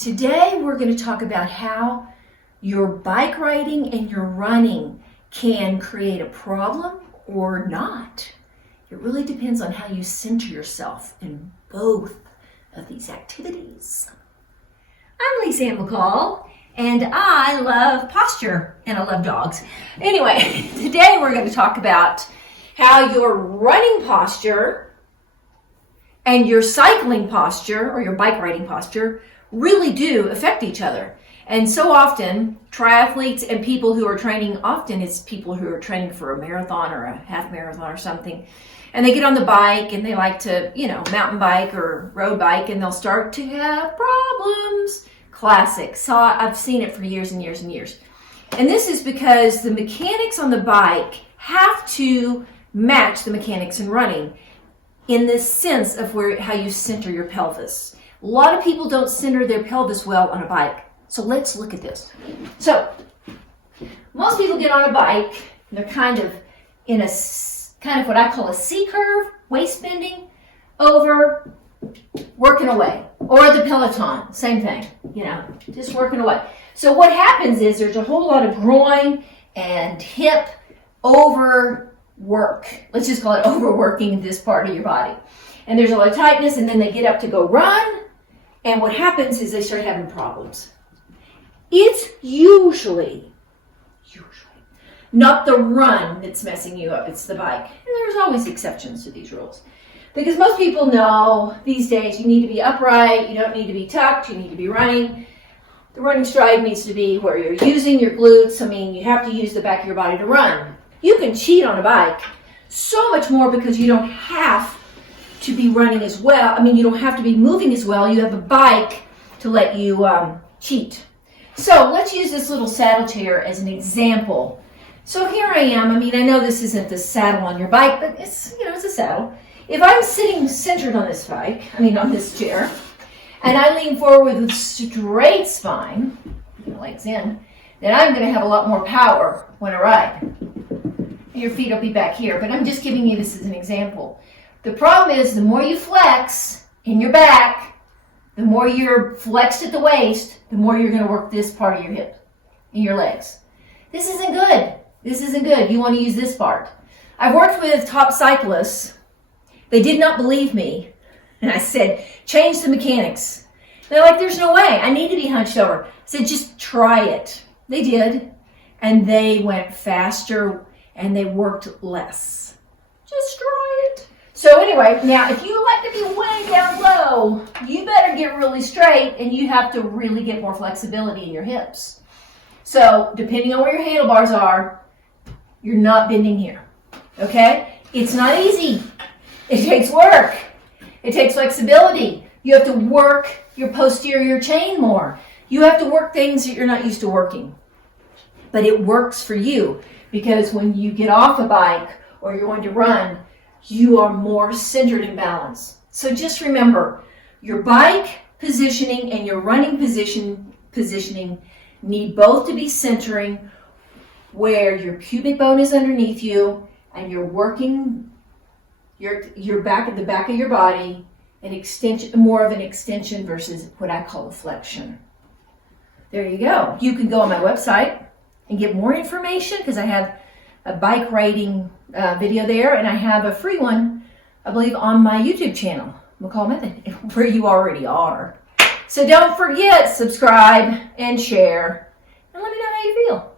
Today we're going to talk about how your bike riding and your running can create a problem or not. It really depends on how you center yourself in both of these activities. I'm Lisa McCall, and I love posture, and I love dogs. Anyway, today we're going to talk about how your running posture and your cycling posture or your bike riding posture really do affect each other. And so often, triathletes and people who are training, often it's people who are training for a marathon or a half marathon or something, and they get on the bike and they like to, mountain bike or road bike, and they'll start to have problems. Classic. So I've seen it for years and years and years. And this is because the mechanics on the bike have to match the mechanics in running in the sense of how you center your pelvis. A lot of people don't center their pelvis well on a bike. So let's look at this. So most people get on a bike, and they're kind of in a what I call a C curve, waist bending over, working away. Or the Peloton, same thing, just working away. So what happens is there's a whole lot of groin and hip overwork. Let's just call it overworking this part of your body. And there's a lot of tightness, and then they get up to go run, and what happens is they start having problems. It's usually not the run that's messing you up, it's the bike. And there's always exceptions to these rules. Because most people know these days you need to be upright, you don't need to be tucked, you need to be running. The running stride needs to be where you're using your glutes. You have to use the back of your body to run. You can cheat on a bike so much more because you don't have to be running as well. You don't have to be moving as well. You have a bike to let you cheat. So let's use this little saddle chair as an example. So here I am. I know this isn't the saddle on your bike, but it's a saddle. If I'm sitting centered on this bike, on this chair, and I lean forward with a straight spine, legs in, then I'm going to have a lot more power when I ride. Your feet will be back here, but I'm just giving you this as an example. The problem is the more you flex in your back, the more you're flexed at the waist, the more you're going to work this part of your hip and your legs. This isn't good. This isn't good. You want to use this part. I've worked with top cyclists. They did not believe me. And I said, change the mechanics. They're like, there's no way. I need to be hunched over. I said, just try it. They did. And they went faster and they worked less. Just try it. So anyway, now if you like to be way down low, you better get really straight, and you have to really get more flexibility in your hips. So depending on where your handlebars are, you're not bending here. Okay? It's not easy. It takes work. It takes flexibility. You have to work your posterior chain more. You have to work things that you're not used to working. But it works for you because when you get off a bike or you're going to run, you are more centered and balanced. So just remember, your bike positioning and your running positioning need both to be centering where your pubic bone is underneath you and you're working your back at the back of your body, an extension, more of an extension versus what I call a flexion. There you go. You can go on my website and get more information because I have a bike riding video there, and I have a free one, I believe, on my YouTube channel, McCall Method, where you already are. So don't forget, subscribe and share, and let me know how you feel.